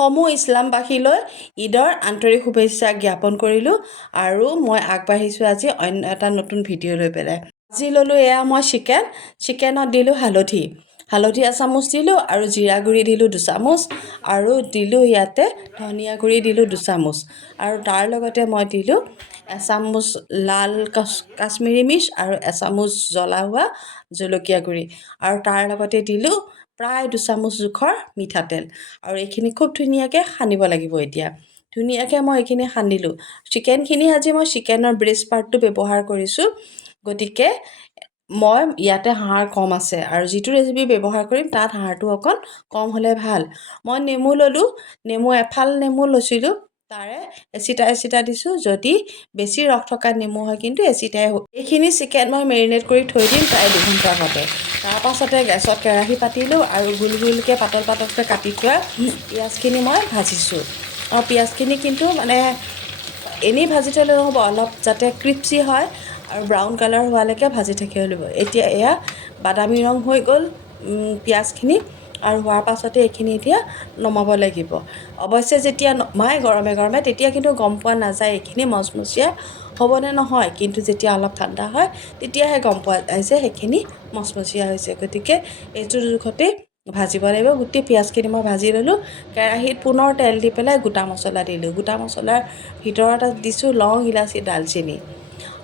সমূহ ইছলামবাসীলৈ ঈদৰ আন্তৰিক শুভেচ্ছা জ্ঞাপন কৰিলোঁ আৰু মই আগবাঢ়িছোঁ আজি অন্য এটা নতুন ভিডিঅ' লৈ পেলাই। আজি ল'লোঁ এয়া মই চিকেনত দিলোঁ হালধি এচামুচ দিলোঁ আৰু জিৰা গুড়ি দিলোঁ 2 চামুচ আৰু দিলোঁ ইয়াতে ধনিয়া গুড়ি দিলোঁ 2 চামুচ আৰু তাৰ লগতে মই দিলোঁ এচামুচ লাল কাশ্মীৰী মিৰ্চ আৰু এচামুচ জ্বলা হোৱা জলকীয়া গুড়ি আৰু তাৰ লগতে দিলোঁ প্ৰায় 2 চামুচ জোখৰ মিঠাতেল আৰু এইখিনি খুব ধুনীয়াকৈ সানিব লাগিব। এতিয়া ধুনীয়াকৈ মই এইখিনি সানিলোঁ। চিকেনখিনি আজি মই চিকেনৰ ব্ৰেষ্ট পাৰ্টটো ব্যৱহাৰ কৰিছোঁ, গতিকে মই ইয়াতে হাড় কম আছে আৰু যিটো ৰেচিপি ব্যৱহাৰ কৰিম তাত হাড়টো অকণ কম হ'লে ভাল। মই নেমু ল'লোঁ, এফাল নেমু লৈছিলোঁ, তাৰে এচিটা দিছোঁ। যদি বেছি ৰস থকা নেমু হয় কিন্তু এচিটাই হ'ব। এইখিনি চিকেন মই মেৰিনেট কৰি থৈ দিম প্ৰায় 2 ঘণ্টাৰ আগতে। তাৰপাছতে গেছত কেৰাহী পাতিলোঁ আৰু গোলকৈ পাতলকৈ কাটি থোৱা পিঁয়াজখিনি মই ভাজিছোঁ। আৰু পিঁয়াজখিনি কিন্তু মানে এনেই ভাজি থ'লে নহ'ব, অলপ যাতে ক্ৰিপচি হয় আৰু ব্ৰাউন কালাৰ হোৱালৈকে ভাজি থাকিব লাগিব। এতিয়া এয়া বাদামী ৰং হৈ গ'ল পিঁয়াজখিনি আৰু হোৱাৰ পাছতে এইখিনি এতিয়া নমাব লাগিব। অৱশ্যে যেতিয়া নমাই গৰমে তেতিয়া কিন্তু গম পোৱা নাযায় এইখিনি মচমচীয়া হ'বনে নহয়, কিন্তু যেতিয়া অলপ ঠাণ্ডা হয় তেতিয়াহে গম পোৱা যায় যে সেইখিনি মচমচীয়া হৈছে। গতিকে এইটো জোখতেই ভাজিব লাগিব। গোটেই পিঁয়াজখিনি মই ভাজি ল'লোঁ। কেৰাহীত পুনৰ তেল দি পেলাই গোটা মছলা দিলোঁ। গোটা মছলাৰ ভিতৰত দিছোঁ লং, ইলাচি, দালচেনি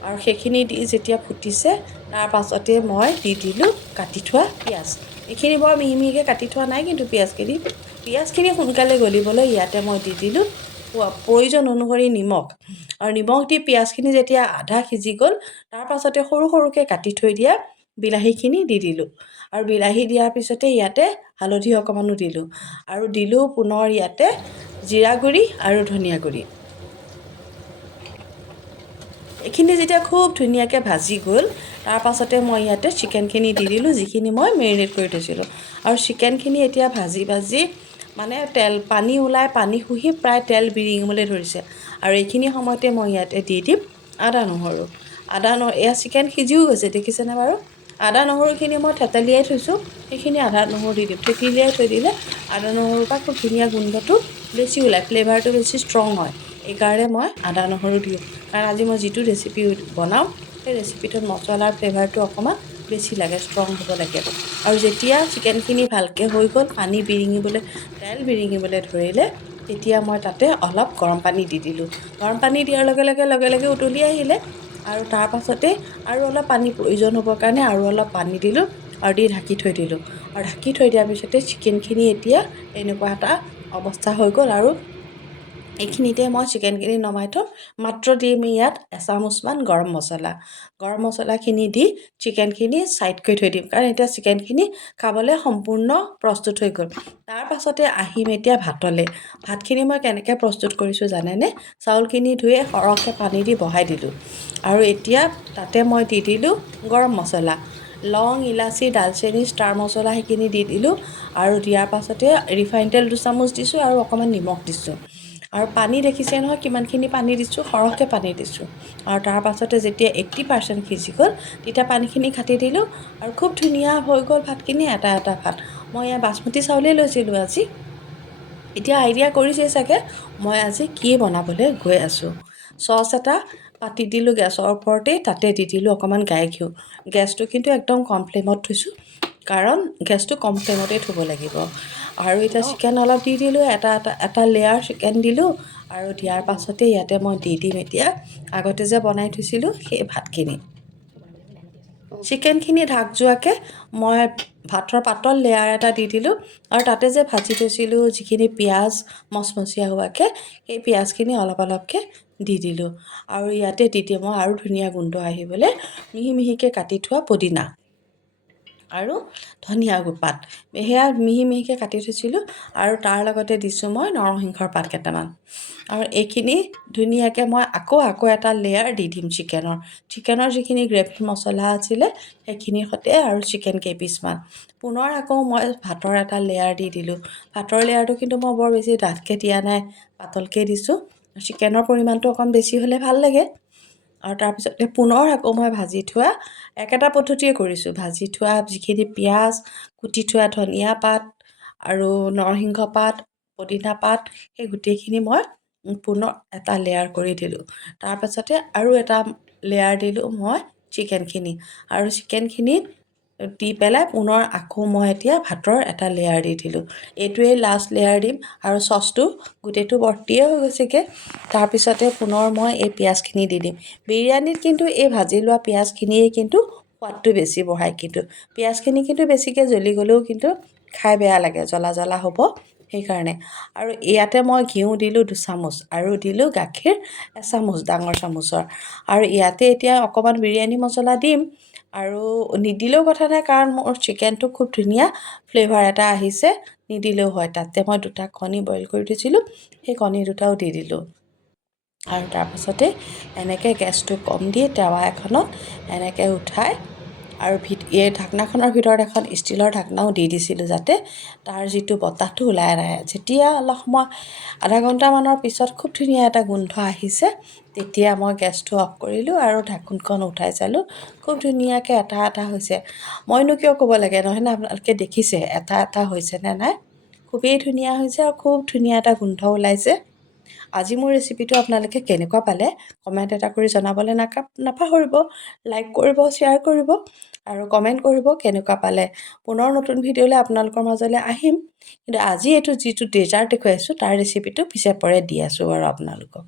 আৰু সেইখিনি দি যেতিয়া ফুটিছে তাৰ পাছতে মই দি দিলোঁ কাটি থোৱা পিঁয়াজ। এইখিনি বৰ মিহিকৈ কাটি থোৱা নাই কিন্তু পিঁয়াজখিনি সোনকালে গলিবলৈ ইয়াতে মই দি দিলোঁ প্ৰয়োজন অনুসৰি নিমখ আৰু নিমখ দি পিঁয়াজখিনি যেতিয়া আধা সিজি গ'ল তাৰ পাছতে সৰুকৈ কাটি থৈ দিয়া বিলাহীখিনি দি দিলোঁ আৰু বিলাহী দিয়াৰ পিছতে ইয়াতে হালধি অকণমানো দিলোঁ আৰু দিলোঁ পুনৰ ইয়াতে জিৰা গুড়ি আৰু ধনিয়া গুড়ি। এইখিনি যেতিয়া খুব ধুনীয়াকৈ ভাজি গ'ল তাৰ পাছতে মই ইয়াতে চিকেনখিনি দি দিলোঁ, যিখিনি মই মেৰিনেট কৰি থৈছিলোঁ। আৰু চিকেনখিনি এতিয়া ভাজি মানে পানী ওলাই পানী শুহি প্ৰায় তেল বিৰিঙিবলৈ ধৰিছে আৰু এইখিনি সময়তে মই ইয়াতে দি দিম আদা নহৰু। এয়া চিকেন সিজিও গৈছে, দেখিছেনে বাৰু? আদা নহৰুখিনি মই থেতেলিয়াই থৈছোঁ, সেইখিনি আদা নহৰু দি দিম। থেতেলিয়াই থৈ দিলে আদা নহৰুৰ পৰা খুব ধুনীয়া গোন্ধটো বেছি ওলায়, ফ্লেভাৰটো বেছি ষ্ট্ৰং হয়। এইকাৰণে মই আদা নহৰু দিওঁ, কাৰণ আজি মই যিটো ৰেচিপি বনাওঁ সেই ৰেচিপিটোত মছলাৰ ফ্লেভাৰটো অকণমান বেছি লাগে, ষ্ট্ৰং হ'ব লাগে। আৰু যেতিয়া চিকেনখিনি ভালকৈ হৈ গ'ল, তেল বিৰিঙিবলৈ ধৰিলে, তেতিয়া মই তাতে অলপ গৰম পানী দি দিলোঁ। গৰম পানী দিয়াৰ লগে লগে উতলি আহিলে আৰু তাৰ পাছতে আৰু অলপ পানী প্ৰয়োজন হ'বৰ কাৰণে আৰু অলপ পানী দিলোঁ আৰু দি ঢাকি থৈ দিলোঁ। আৰু ঢাকি থৈ দিয়াৰ পিছতে চিকেনখিনি এতিয়া এনেকুৱা এটা অৱস্থা হৈ গ'ল আৰু এইখিনিতে মই চিকেনখিনি নমাই থ'ম। মাত্ৰ দিম ইয়াত এচামুচমান গৰম মছলাখিনি দি চিকেনখিনি ছাইড কৰি থৈ দিম, কাৰণ এতিয়া চিকেনখিনি খাবলৈ সম্পূৰ্ণ প্ৰস্তুত হৈ গ'ল। তাৰ পাছতে আহিম এতিয়া ভাতলৈ। ভাতখিনি মই কেনেকৈ প্ৰস্তুত কৰিছোঁ জানেনে? চাউলখিনি ধুই সৰহকৈ পানী দি বহাই দিলোঁ আৰু এতিয়া তাতে মই দি দিলোঁ গৰম মছলা, লং, ইলাচি, দালচেনি, ষ্টাৰ মছলা সেইখিনি দি দিলোঁ আৰু দিয়াৰ পাছতে ৰিফাইন তেল 2 চামুচ দিছোঁ আৰু অকণমান নিমখ দিছোঁ আৰু পানী দেখিছে নহয় কিমানখিনি পানী দিছোঁ, সৰহকৈ পানী দিছোঁ। আৰু তাৰ পাছতে যেতিয়া 80% সিজি গ'ল তেতিয়া পানীখিনি কাটি দিলোঁ আৰু খুব ধুনীয়া হৈ গ'ল ভাতখিনি, এটা ভাত। মই এয়া বাচমতি চাউলেই লৈছিলোঁ আজি। এতিয়া আইডিয়া কৰিছেই চাগে মই আজি কি বনাবলৈ গৈ আছোঁ। চচ এটা পাতি দিলোঁ গেছৰ ওপৰতেই, তাতে দি দিলোঁ অকণমান গাই ঘিউ। গেছটো কিন্তু একদম কম ফ্লেমত থৈছোঁ, কাৰণ গেছটো কম ফ্লেমতেই থ'ব লাগিব। আৰু এতিয়া চিকেন অলপ দি দিলোঁ, এটা লেয়াৰ চিকেন দিলোঁ আৰু দিয়াৰ পাছতে ইয়াতে মই দি দিম এতিয়া আগতে যে বনাই থৈছিলোঁ সেই ভাতখিনি। চিকেনখিনি ঢাক যোৱাকৈ মই ভাতৰ পাতল লেয়াৰ এটা দি দিলোঁ আৰু তাতে যে ভাজি থৈছিলোঁ যিখিনি পিঁয়াজ মচমচীয়া হোৱাকৈ, সেই পিঁয়াজখিনি অলপকৈ দি দিলোঁ আৰু ইয়াতে দি দিম মই আৰু ধুনীয়া গোন্ধ আহিবলৈ মিহিকৈ কাটি থোৱা পদিনা আৰু ধনিয়া পাত, সেয়া মিহিকৈ কাটি থৈছিলোঁ আৰু তাৰ লগতে দিছোঁ মই নৰসিংহৰ পাত কেইটামান। আৰু এইখিনি ধুনীয়াকৈ মই আকৌ এটা লেয়াৰ দি দিম চিকেনৰ যিখিনি গ্ৰেভি মছলা আছিলে সেইখিনিৰ সৈতে আৰু চিকেন কেইপিচমান। পুনৰ আকৌ মই ভাতৰ এটা লেয়াৰ দি দিলোঁ। ভাতৰ লেয়াৰটো কিন্তু মই বৰ বেছি ডাঠকৈ দিয়া নাই, পাতলকৈ দিছোঁ। চিকেনৰ পৰিমাণটো অকণ বেছি হ'লে ভাল লাগে। আৰু তাৰপিছতে পুনৰ আকৌ মই ভাজি থোৱা একেটা পদ্ধতিয়ে কৰিছোঁ, ভাজি থোৱা যিখিনি পিঁয়াজ, কুটি থোৱা ধনিয়া পাত আৰু নৰসিংহ পাত পদিনা পাত সেই গোটেইখিনি মই পুনৰ এটা লেয়াৰ কৰি দিলোঁ। তাৰপাছতে আৰু এটা লেয়াৰ দিলোঁ মই চিকেনখিনি, আৰু চিকেনখিনিত দি পেলাই পুনৰ আকৌ মই এতিয়া ভাতৰ এটা লেয়াৰ দি দিলোঁ। এইটোৱেই লাষ্ট লেয়াৰ দিম, আৰু চচটো গোটেইটো ভৰ্তিয়ে হৈ গৈছেগৈ। তাৰপিছতে পুনৰ মই এই পিঁয়াজখিনি দি দিম। বিৰিয়ানীত কিন্তু এই ভাজি লোৱা পিঁয়াজখিনিয়ে কিন্তু সোৱাদটো বেছি বঢ়ায়। কিন্তু পিঁয়াজখিনি কিন্তু বেছিকৈ জ্বলি গ'লেও কিন্তু খাই বেয়া লাগে, জ্বলা জ্বলা হ'ব সেইকাৰণে। আৰু ইয়াতে মই ঘিউ দিলোঁ 2 চামুচ, আৰু দিলোঁ গাখীৰ 1 চামুচ ডাঙৰ চামুচৰ। আৰু ইয়াতে এতিয়া অকণমান বিৰিয়ানী মছলা দিম, আৰু নিদিলেও কথা নাই, কাৰণ মোৰ চিকেনটো খুব ধুনীয়া ফ্লেভাৰ এটা আহিছে, নিদিলেও হয়। তাতে মই 2টা কণী বইল কৰি দিছিলোঁ, সেই কণী 2টাও দি দিলোঁ। আৰু তাৰপাছতে এনেকৈ গেছটো কম দি টাৱা এখনত এনেকৈ উঠাই, আৰু এই ঢাকনাখনৰ ভিতৰত এখন ষ্টীলৰ ঢাকনাও দি দিছিলোঁ, যাতে তাৰ যিটো বতাহটো ওলাই নাহে। যেতিয়া অলপ সময় আধা ঘণ্টামানৰ পিছত খুব ধুনীয়া এটা গোন্ধ আহিছে, তেতিয়া মই গেছটো অফ কৰিলোঁ আৰু ঢাকোনখন উঠাই চালোঁ, খুব ধুনীয়াকৈ এটা এটা হৈছে। মইনো কিয় ক'ব লাগে, নহয়নে? আপোনালোকে দেখিছে এটা এটা হৈছে নে নাই? খুবেই ধুনীয়া হৈছে, আৰু খুব ধুনীয়া এটা গোন্ধ ওলাইছে। আজি মোৰ ৰেচিপিটো আপোনালোকে কেনেকুৱা পালে কমেণ্ট এটা কৰি জনাবলৈ নাপাহৰিব। লাইক কৰিব, শ্বেয়াৰ কৰিব, আৰু কমেণ্ট কৰিব কেনেকুৱা পালে। পুনৰ নতুন ভিডিঅ'লৈ আপোনালোকৰ মাজলৈ আহিম, কিন্তু আজি এইটো যিটো ডেজাৰ্ট দেখুৱাইছোঁ তাৰ ৰেচিপিটো পিছে পৰে দি আছোঁ বাৰু আপোনালোকক।